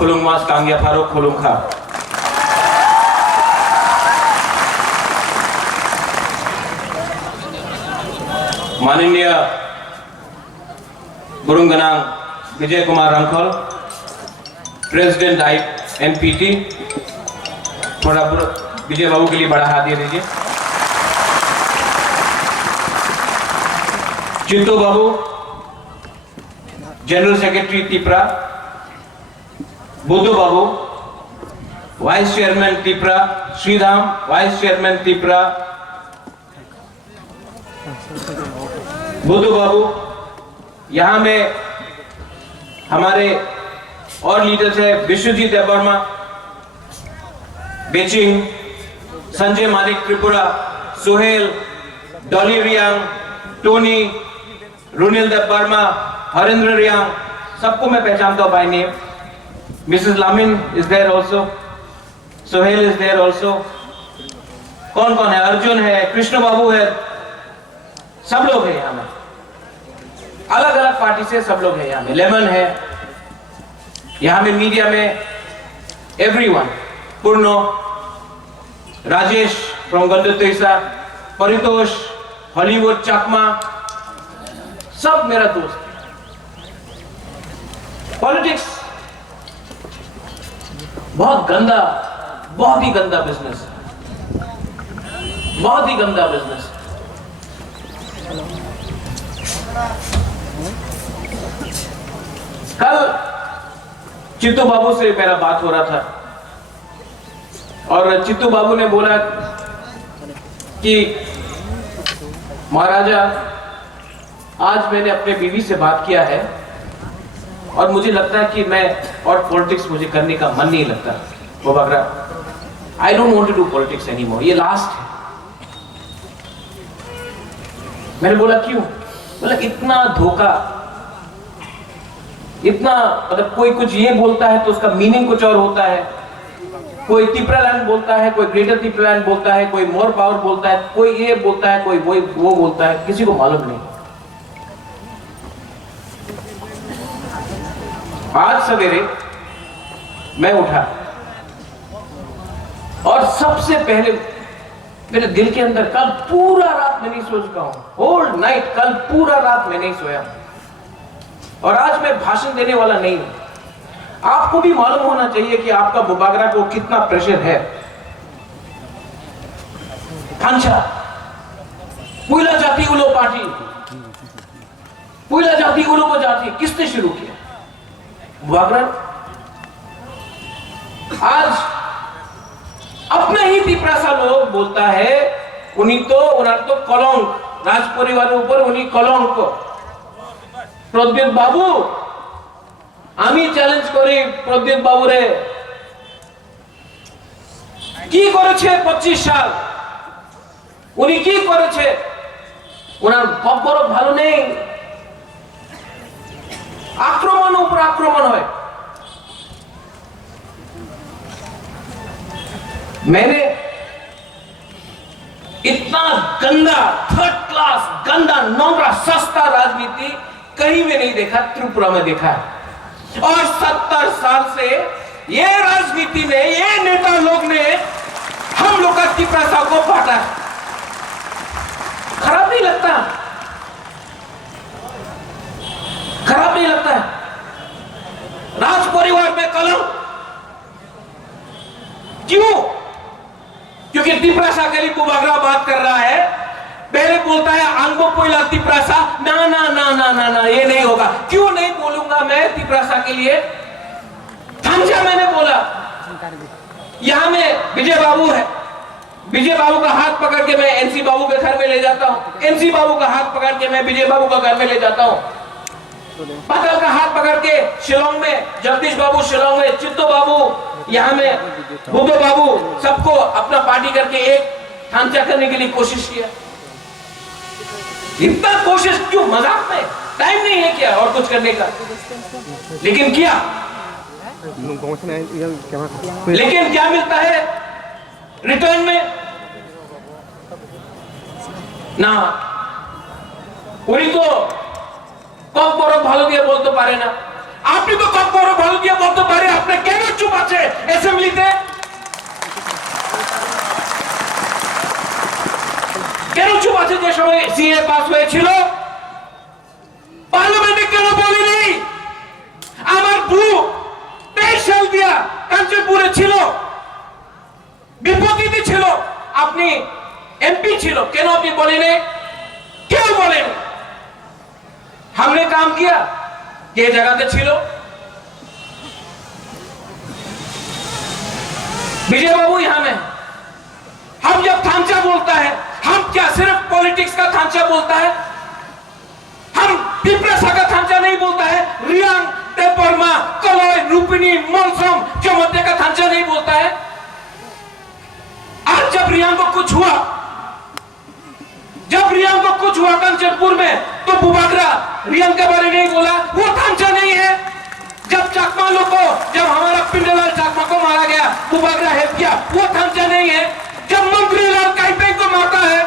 खुलुंग मास कांग्या pharaoh खुलुंग खा माननीय गुरुंगनांग विजय कुमार रंखल प्रेसिडेंट एनपीटी, थोड़ा विजय बाबू के लिए बड़ा हाथ दे दीजिए। चिंटू बाबू जनरल सेक्रेटरी तिपरा, बुद्धू बाबू vice chairman Tipra, Shridham vice chairman Tipra, Buddhu बाबू यहां में हमारे और लीडर्स है विश्वजीत देवर्मा, बेचिंग, संजय मानिक त्रिपुरा, सुहेल, डॉली रियांग, टोनी, रुनिल देवर्मा, हरेंद्र रियांग, सबको मैं पहचानता हूं by name. Mrs Lamin is there also, Suhel is there also. कौन कौन है? अर्जुन है, कृष्ण बाबू है, सब लोग हैं यहां में, अलग अलग पार्टी से सब लोग हैं यहां में। लेमन है यहां में, मीडिया में एवरीवन, पूर्णो, राजेश फ्रॉम गंडोत्रिसा, परितोष, हॉलीवुड चकमा, सब मेरा दोस्त। पॉलिटिक्स बहुत गंदा, बहुत ही गंदा बिजनेस, बहुत ही गंदा बिजनेस। कल चित्तू बाबू से मेरा बात हो रहा था और चित्तू बाबू ने बोला कि महाराजा आज मैंने अपने बीवी से बात किया है और मुझे लगता है कि मैं और पॉलिटिक्स मुझे करने का मन नहीं लगता। वो बगरा I don't want to do politics anymore, ये लास्ट है। मैंने बोला क्यों? बोला इतना धोखा, इतना, मतलब कोई कुछ ये बोलता है तो उसका मीनिंग कुछ और होता है। कोई तिपरालैंड बोलता है, कोई ग्रेटर तिपरालैंड बोलता है, कोई मोर पावर बोलता है, कोई ये बोलता है, कोई वो बोलता है, किसी को मालूम नहीं। आज सवेरे मैं उठा और सबसे पहले मेरे दिल के अंदर, कल पूरा रात मैं नहीं सो चुका हूं, होल नाइट, कल पूरा रात मैं नहीं सोया और आज मैं भाषण देने वाला नहीं हूं। आपको भी मालूम होना चाहिए कि आपका बुबागरा को कितना प्रेशर है। खांचा पुइला जाति उलो पार्टी, पुइला जाति उलो को जाति किसने शुरू किया? बुबागरा। आज अपने ही तिपरासा लोग बोलता है उन्हीं तो कलंक, राज परिवार ऊपर उन्हीं कलंक। प्रद्युत बाबू আমি চ্যালেঞ্জ করি, প্রদ্যুৎ বাবু রে কি করেছে 25 সাল, উনি কি করেছে? ওনার খবর ভালো নেই, আক্রমণ উপর আক্রমণ হয়। मैंने इतना गंदा, थर्ड क्लास, गंदा, नोंगरा, सस्ता राजनीति कहीं भी नहीं देखा, त्रिपुरा में देखा है। और 70 साल से ये राजनीति ने, ये नेता लोग ने हम लोग का तिपरासा को बांटा। खराब नहीं लगता? खराब नहीं लगता? राज परिवार में कलंक क्यों? क्योंकि तिपरासा के लिए बुबागरा बात कर रहा है। पहले बोलता है आंगो पोइला तिपरासा, ना ना ना ना ना ना, ये नहीं होगा। क्यों नहीं बोलूंगा मैं तिपरासा के लिए? थांचा मैंने बोला। यहां में विजय बाबू है, विजय बाबू का हाथ पकड़ के मैं एनसी बाबू के घर में ले जाता हूं, एनसी बाबू का हाथ पकड़ के मैं विजय बाबू का घर में ले जाता हूं। पटेल का हाथ पकड़ के शिलोंग में, जगदीश बाबू शिलोंग में, चित्तो बाबू यहां में, बुद्धू बाबू, सबको अपना पार्टी करके एक थांचा करने के लिए कोशिश किया। इतना कोशिश क्यों? मजाक में टाइम नहीं है क्या और कुछ करने का? लेकिन किया। लेकिन क्या मिलता है रिटर्न में? ना, उन्हीं तो कब बड़ो भालो दिया बोलते पारे ना। आपने तो कब बड़ो भालो दिया बोलते पारे, आपने क्या সিএ পাস হয়েছিল, পার্লামেন্টে কেন বলিনি? আমার গ্রুপ 23 সাল দিয়া কাঞ্চনপুরে ছিল, বিপত্তিতে ছিল, আপনি एमपी ছিল, কেন আপনি বলেন? क्यों बोले? हमने काम किया, ये जगह पे छिलो। विजय बाबू यहां में हम जब थांचा बोलता है, हम क्या सिर्फ पॉलिटिक्स का थांचा बोलता है? हम पिपरासा का थांचा नहीं बोलता है, रियांग, देवबर्मा, कलोय, रूपिनी, मोनसम, चमोते का थांचा नहीं बोलता है। आज जब रियांग को कुछ हुआ, जब रियांग को कुछ हुआ कांचनपुर में, तो बुबागरा रियांग के बारे में नहीं बोला, वो थांचा नहीं है। जब चाकमा लोग को, जब हमारा पिंडलाल चाकमा को मारा गया, बुबागरा हेल्प किया, वो थांचा नहीं है। जब मंत्री लाल काइपे को मारता है,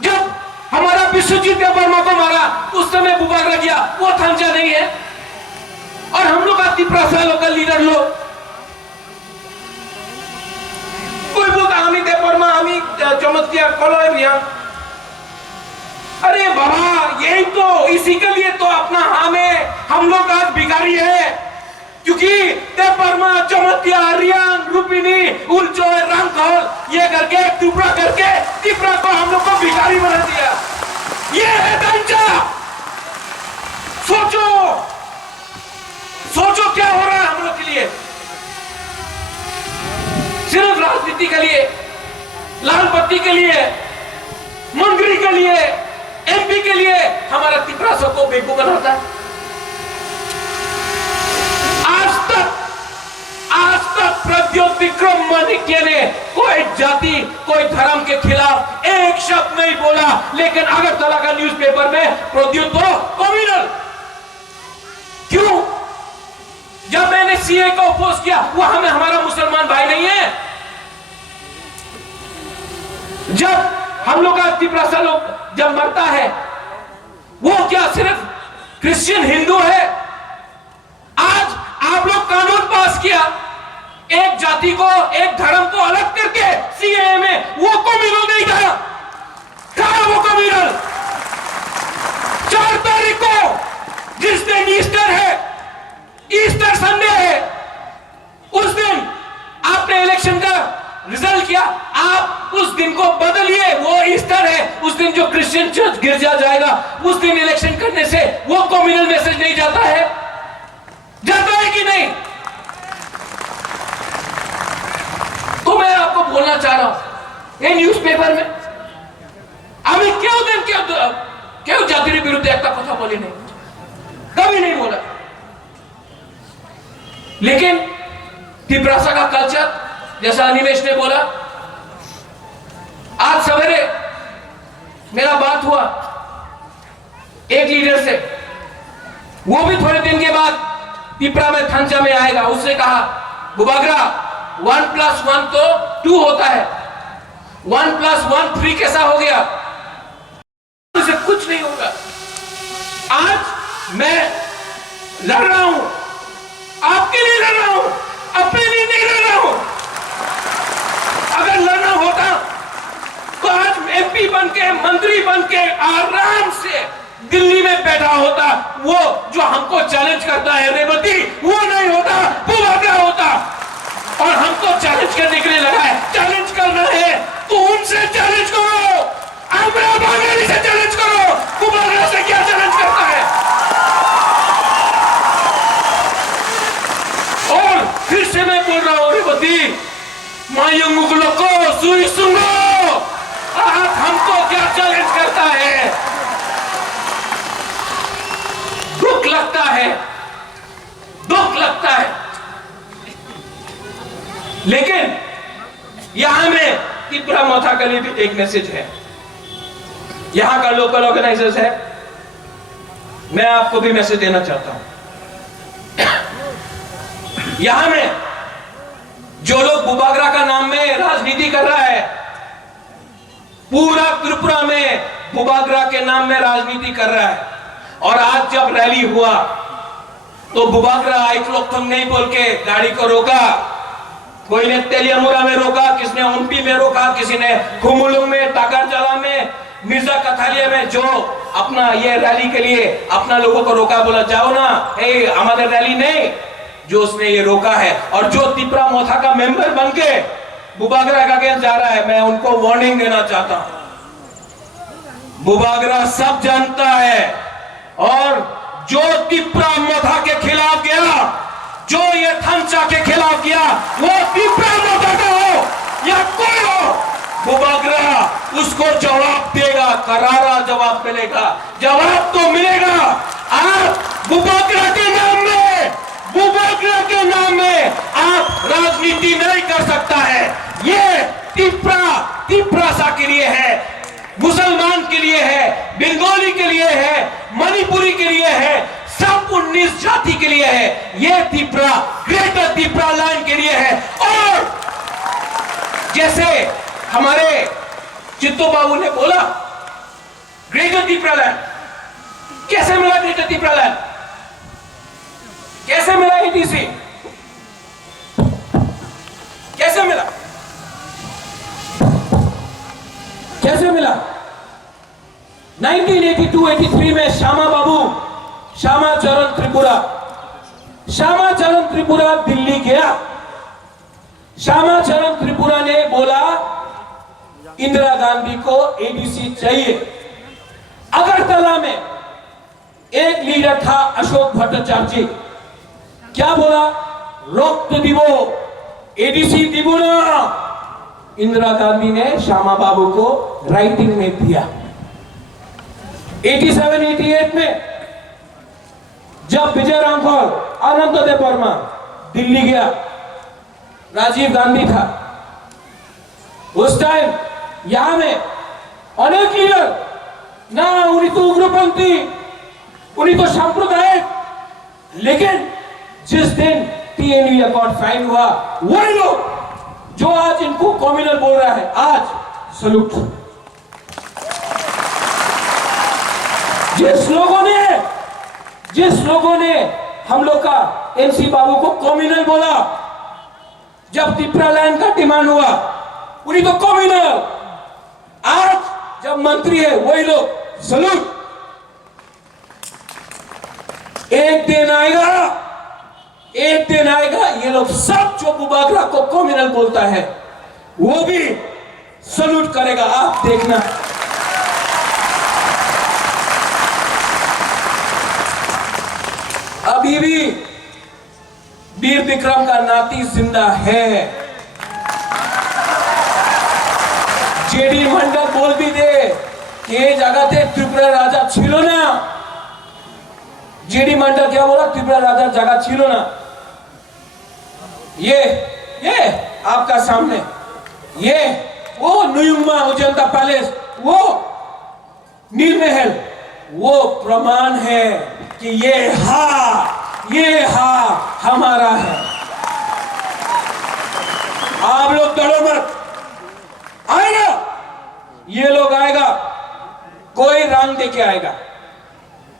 जब हमारा विश्वजीत देवबर्मा को मारा, उस समय बुबागरा गया, वो थांचा नहीं है। और हम लोग तिपरासा लोकल लीडर लोग कोई बोलता हमें देवबर्मा, हमें चमत्कार कलोय रियांग। अरे बाबा, यही तो, इसी के लिए तो अपना हम लोग आज भिखारी है, क्योंकि देवबर्मा, चमत्या, रियांग, रूपिनी, उलचोय, रामखोल, ये करके त्रिपुरा करके त्रिपुरा को हम लोग को भिखारी बना दिया। ये है ढांचा। सोचो सोचो क्या हो रहा है हम लोग के लिए। सिर्फ राजनीति के लिए, लाल बत्ती के लिए, मंत्री के लिए, एमपी के लिए हमारा तिपरासा को बेवकूफ बनाता है। आज तक प्रद्योत विक्रम माणिक्य ने कोई जाति, कोई धर्म के खिलाफ एक शब्द नहीं बोला, लेकिन अगरतला का न्यूज़पेपर में प्रद्योत तो कम्युनल। क्यों? जब मैंने सीए को अपोज किया, वहां में हमारा मुसलमान भाई नहीं है। जब हम लोग का तिपरासा लोग जब मरता है, वो क्या सिर्फ क्रिश्चियन हिंदू है? आज आप लोग कानून पास किया, एक जाति को, एक धर्म को अलग करके सीएए में, वो कम्युनल नहीं था। वो कम्युनल 4 तारीख को, जिस दिन ईस्टर है, ईस्टर संडे है, उस दिन आपने इलेक्शन का रिजल्ट किया, आप उस दिन को बदलिए, वो ईस्टर है, उस दिन जो क्रिश्चियन चर्च गिरजा जाएगा, उस दिन इलेक्शन करने से वो कम्युनल मैसेज नहीं जाता है? जाता है कि नहीं? तो मैं आपको बोलना चाह रहा हूं, ये न्यूज़पेपर में আমি কেউ দেন কেউ জাতির বিরুদ্ধে একটা কথা বলি नहीं, कभी नहीं बोला। लेकिन तिपरासा का कल्चर, जैसा अनिमेश ने बोला, आज सवेरे मेरा बात हुआ एक लीडर से, वो भी थोड़े दिन के बाद पिपरा में थांचा में आएगा। उसने कहा, बुबागरा 1+1 तो 2 होता है, 1+1 3 कैसा हो गया? इससे कुछ नहीं होगा। आज मैं लड़ रहा हूं, आपके लिए लड़ रहा हूं, अपने लिए नहीं लड़ रहा हूं। अगर लड़ना होता तो आज एमपी बनके, मंत्री बनके आराम से दिल्ली में बैठा होता। वो जो हमको चैलेंज करता है रेवती, वो नहीं होता, बुबागरा होता। और हमको चैलेंज करने के लिए लगा है। चैलेंज करना है तो उनसे चैलेंज करो, आमरा बागेली से चैलेंज करो, बुबागरा से क्या चैलेंज करता है? और फिर से मैं बोल रहा हूं, रेवती मायूंगुगलो को सुई सुनो, आप हमको क्या चैलेंज करता है? दुख लगता है, दुख लगता है। लेकिन यहां में त्रिपुरा मोथा के लिए भी एक मैसेज है। यहां का लोकल ऑर्गेनाइजर्स है, मैं आपको भी मैसेज देना चाहता हूं। यहां में जो लोग बुबागरा का नाम में राजनीति कर रहा है, पूरा त्रिपुरा में बुबागरा के नाम में राजनीति कर रहा है। और आज जब रैली हुआ तो बुबागरा आइक्लोक्थम नहीं बोल के गाड़ी को रोका। कोई ने तेलियामुरा में रोका, किसने उम्पी में रोका, किसी ने खुमुलुंग में, टाकरजला में, मिर्जा कथालिया में जो अपना ये रैली के लिए अपना लोगों को रोका, बोला जाओ ना, हमारे रैली नहीं, जो उसने ये रोका है। और जो तिपरा मोथा का मेंबर बन के बुबागरा का अगेंस्ट जा रहा है, मैं उनको वार्निंग देना चाहता हूं। बुबागरा सब जानता है, और जो तिपरा मोथा के खिलाफ गया, जो ये थमचा के खिलाफ गया, वो तिपरा मोथा का हो या कोई हो, बुबागरा उसको जवाब देगा, करारा जवाब मिलेगा, जवाब तो मिलेगा। आप बुबागरा के नाम में, बुबागरा के नाम में आप राजनीति नहीं कर सकता है। ये तिपरासा के लिए है, मुसलमान के लिए है, बंगाली के लिए है, मणिपुरी के लिए है, सब 19 जाति के लिए है। ये तिपरा ग्रेटर तिपरा लैंड के लिए है। और जैसे हमारे चित्तो बाबू ने बोला, ग्रेटर तिपरा लैंड कैसे मिला? ग्रेटर तिपरा लैंड कैसे मिला? एडीसी कैसे मिला? कैसे मिला? 1982-83 में श्यामा चरण त्रिपुरा दिल्ली गया। श्यामा चरण त्रिपुरा ने बोला इंदिरा गांधी को एडीसी चाहिए। अगरतला में एक लीडर था अशोक भट्टाचार्य, क्या बोला? रक्त दिवो, एडीसी दिवो ना। इंदिरा गांधी ने श्यामा बाबू को राइटिंग में दिया। 87-88 में जब विजय रामफल, अनंतदेव वर्मा दिल्ली गया, राजीव गांधी था उस टाइम, यहां में अनेक लीडर ना, उन्हीं तो उग्रपंथी, उन्हीं तो सांप्रदायिक, लेकिन जिस दिन TNV अकॉर्ड साइन हुआ, वही लोग जो आज इनको कम्युनल बोल रहा है, आज सलूट। जिस लोगों ने हम लोग का NC बाबू को कम्युनल बोला, जब तिपरा लैंड का डिमांड हुआ, उन्हीं तो कम्युनल, आज जब मंत्री है वही लोग सलूट। एक दिन आएगा ये लोग सब जो बुबागरा को कम्युनल बोलता है वो भी सलूट करेगा, आप देखना। अभी भी वीर विक्रम का नाती जिंदा है। जेडी मंडल बोल भी दे कि ये जगह त्रिपुरा राजा छिलो ना। जेडी मंडल क्या बोला? त्रिपुरा राजा जगह छिलो ना। ये आपका सामने, ये वो नुयुमा अजंता पैलेस, वो नील महल, वो प्रमाण है कि ये हमारा है। आप लोग डरो मत, आएगा, ये लोग आएगा, कोई रंग दे के आएगा,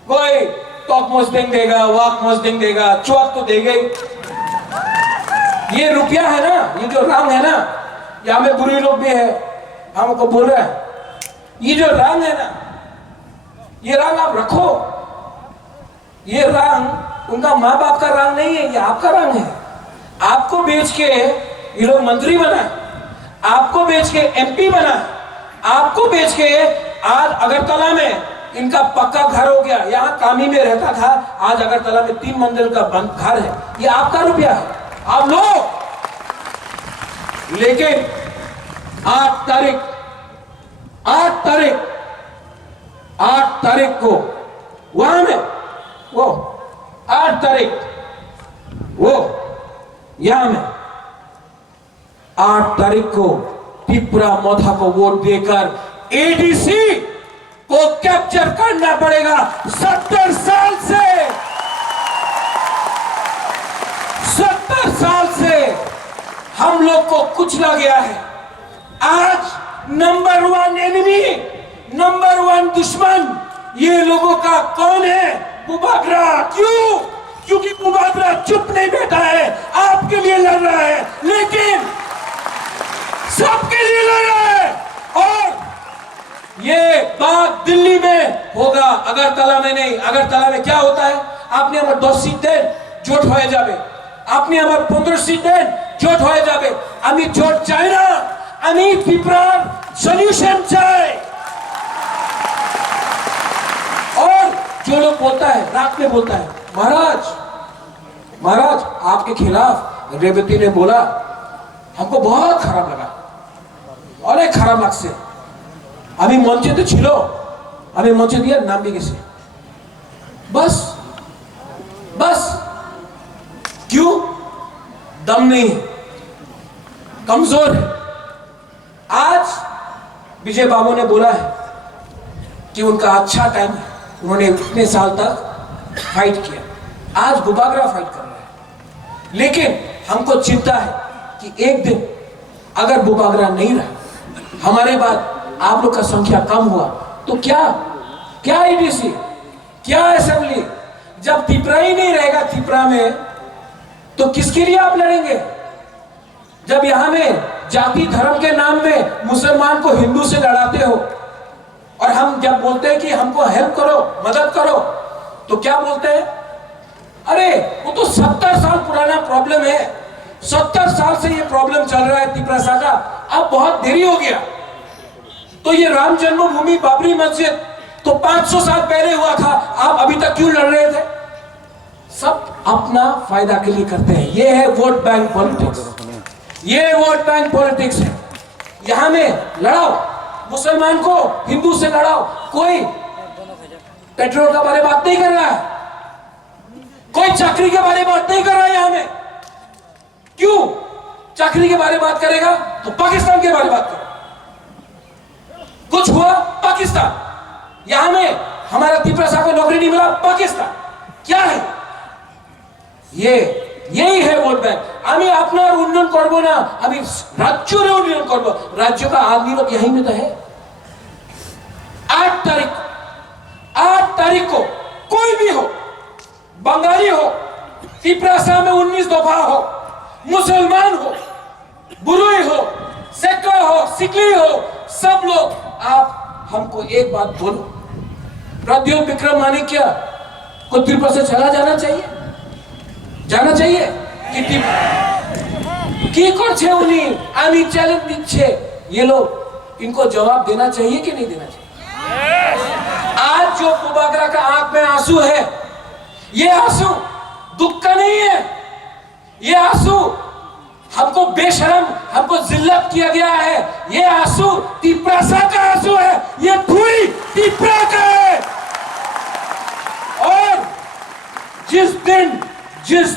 कोई टॉक मस्टिंग देगा, वाक मस्टिंग देगा, चौक तो देगा ही। ये रुपया है ना, ये जो रंग है ना, यहाँ में बुरी लोग भी है, हमको बोल रहे हैं, ये जो रंग है ना, ये रंग आप रखो। ये रंग उनका माँ बाप का रंग नहीं है, ये आपका रंग है। आपको बेच के ये लोग मंत्री बना, आपको बेच के MP बना, आपको बेच के आज अगरतला में इनका पक्का घर हो गया। यहाँ कामी में रहता था, आज अगरतला में 3 मंजिल का बंद घर है। ये आपका रुपया है, आप लो। लेकिन 8 तारीख को वहां में वो 8 तारीख वो यहां में 8 तारीख को तिपरा मोथा को वोट देकर ADC को कैप्चर करना पड़ेगा। 70 साल से हम लोग को कुचला गया है। आज नंबर 1 एनिमी, नंबर 1 दुश्मन ये लोगों का कौन है? बुबागरा। क्यों? क्योंकि बुबागरा चुप नहीं बैठा है, आपके लिए लड़ रहा है, लेकिन सबके लिए लड़ रहा है। और ये बाद दिल्ली में होगा, अगरतला में नहीं। अगरतला में क्या होता है, आपने हमारे 10 सीट दें জোট হয়ে যাবে, আপনি আমার 15 सीट दें জোট হয়ে যাবে। আমি জোট চাই না, আমি ত্রিপুরার सॉल्यूशन চাই। और जो लोग बोलता है, रात में बोलता है, महाराज आपके खिलाफ रेवती ने बोला, हमको बहुत खराब लगा, অনেক খারাপ লাগছে। আমি মঞ্চে তো ছিল, আমি মঞ্চে দিয়ে নাম भी গেছি। बस क्यों? दम नहीं है, कमजोर है। आज विजय बाबू ने बोला है कि उनका अच्छा टाइम है, उन्होंने इतने साल तक फाइट किया, आज बुबागरा फाइट कर रहे हैं। लेकिन हमको चिंता है कि एक दिन अगर बुबागरा नहीं रहा, हमारे बाद आप लोग का संख्या कम हुआ, तो क्या एडीसी, क्या असेंबली, जब त्रिपुरा ही नहीं रहेगा त्रिपुरा में, तो किसके लिए आप लड़ेंगे? जब यहां में जाति धर्म के नाम में मुसलमान को हिंदू से लड़ाते हो, और हम जब बोलते हैं कि हमको हेल्प करो, मदद करो, तो क्या बोलते हैं? अरे वो तो 70 साल पुराना प्रॉब्लम है, 70 साल से ये प्रॉब्लम चल रहा है त्रिपुरा का, अब बहुत देरी हो गया। तो ये राम जन्मभूमि बाबरी मस्जिद तो 500 साल पहले हुआ था, आप अभी तक क्यों लड़ रहे थे? सब अपना फायदा के लिए करते हैं। ये है वोट बैंक पॉलिटिक्स, ये वोट बैंक पॉलिटिक्स है। यहां में लड़ाओ, मुसलमान को हिंदू से लड़ाओ, कोई पेट्रोल का बारे में बात नहीं कर रहा है, कोई चाकरी के बारे में बात नहीं कर रहा है। यहां में क्यों चाकरी के बारे में बात करेगा? तो पाकिस्तान के बारे में बात करो। कुछ हुआ पाकिस्तान, यहां में हमारा त्रिपुरा को नौकरी नहीं मिला, पाकिस्तान। क्या है ये? यही है वोट बैंक। আমি আপনার উন্নয়ন করব না, আমি রাজ্যের উন্নয়ন করব। राज्य का आदमी लोग यहीं में तो है। 8 तारीख को कोई भी हो, बंगाली हो, त्रिपुरा में 19 दफा हो, मुसलमान हो, बुरुई हो, सेक्का हो, सिकली हो, सब लोग आप हमको एक बात बोलो, प्रद्युम्न विक्रम मानिक्य को त्रिपुरा से चला जाना चाहिए কি করছে উনি? আমি চ্যালেঞ্জ দিচ্ছে, ये लोग इनको जवाब देना चाहिए कि नहीं देना चाहिए? आज जो बुबागरा का आंख में आंसू है, ये आंसू दुख का नहीं है, ये आंसू हमको बेशरम, हमको जिल्लत किया गया है। ये आंसू त्रिपुरा का आंसू है, ये धुई त्रिपुरा का है। और जिस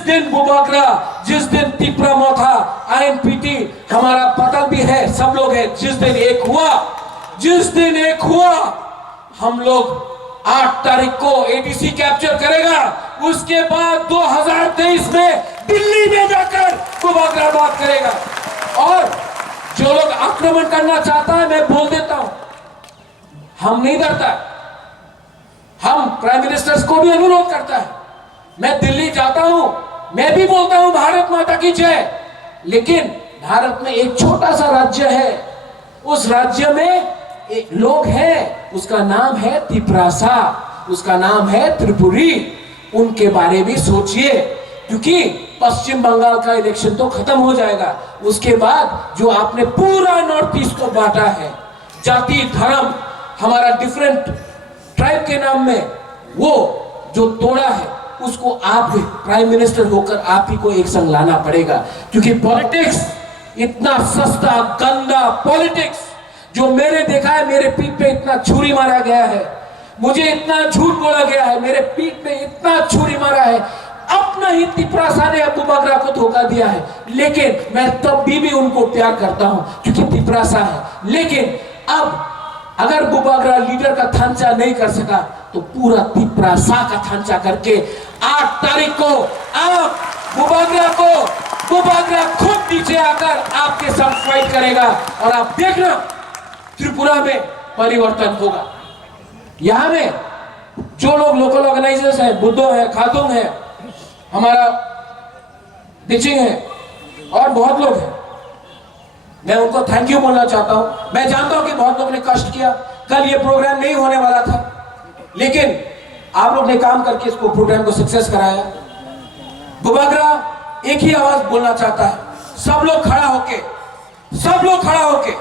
दिन बुबागरा, जिस दिन त्रिपुरा मोथा, आईएनपीटी, हमारा पतन भी है, सब लोग है, जिस दिन एक हुआ, हम लोग 8 तारीख को एडीसी कैप्चर करेगा। उसके बाद 2023 में दिल्ली में जाकर बुबागरा बात करेगा। और जो लोग आक्रमण करना चाहता है, मैं बोल देता हूं, हम नहीं डरता। हम प्राइम मिनिस्टर को भी अनुरोध करता है, मैं दिल्ली जाता हूं, मैं भी बोलता हूं भारत माता की जय। लेकिन भारत में एक छोटा सा राज्य है, उस राज्य में एक लोग हैं, उसका नाम है त्रिपुरा, उसका नाम है त्रिपुरी। उनके बारे में सोचिए, क्योंकि पश्चिम बंगाल का इलेक्शन तो खत्म हो जाएगा। उसके बाद जो आपने पूरा नॉर्थ ईस्ट को बांटा है, जाति धर्म, हमारा डिफरेंट ट्राइब के नाम में वो जो तोड़ा है, उसको आप प्राइम मिनिस्टर होकर आप ही को एक संग लाना पड़ेगा। क्योंकि पॉलिटिक्स इतना सस्ता गंदा पॉलिटिक्स, जो मैंने देखा है, मेरे पीठ पे इतना छुरी मारा गया है, मुझे इतना झूठ बोला गया है, मेरे पीठ पे इतना छुरी मारा है, अपना ही त्रिपुरा ने बुबागरा को धोखा दिया है। लेकिन मैं तब भी उनको प्यार करता हूं, क्योंकि त्रिपुरा है। लेकिन अब अगर बुबागरा लीडर का थांचा नहीं कर सका, तो पूरा त्रिपुरा का थांचा करके 8 तारीख को आप बुबागरा खुद नीचे आकर आपके साथ फाइट करेगा। और आप देखना त्रिपुरा में परिवर्तन होगा। यहां में जो लोग लोकल ऑर्गेनाइजर्स हैं, बुद्धो है, खातुंग है, हमारा डिचिंग है, और बहुत लोग हैं, मैं उनको थैंक यू बोलना चाहता हूं। मैं जानता हूं कि बहुत लोगों ने कष्ट किया, कल ये प्रोग्राम नहीं होने वाला था, लेकिन आप लोग ने काम करके इसको प्रोग्राम को सक्सेस कराया। बुबागरा एक ही आवाज बोलना चाहता है, सब लोग खड़ा होके, सब लोग खड़ा होके।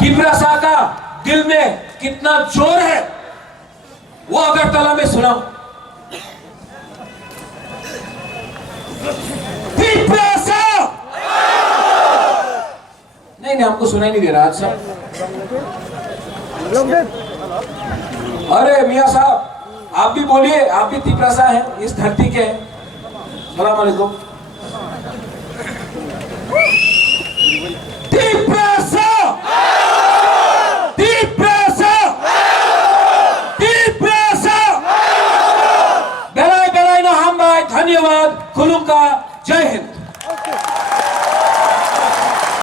तिपरासा का दिल में कितना जोर है वो अगरतला में सुनाओ। तिपरासा नहीं, हमको सुनाई नहीं दे रहा आज सब। अरे मियां साहब आप भी बोलिए, आप भी तिपरासा हैं, इस धरती के हैं। सलाम अलैकुम। तिपरासा, तिपरासा, तिपरासा। बेलाय बेलाय ना हम भाई, धन्यवाद, खुलुम का, जय हिंद।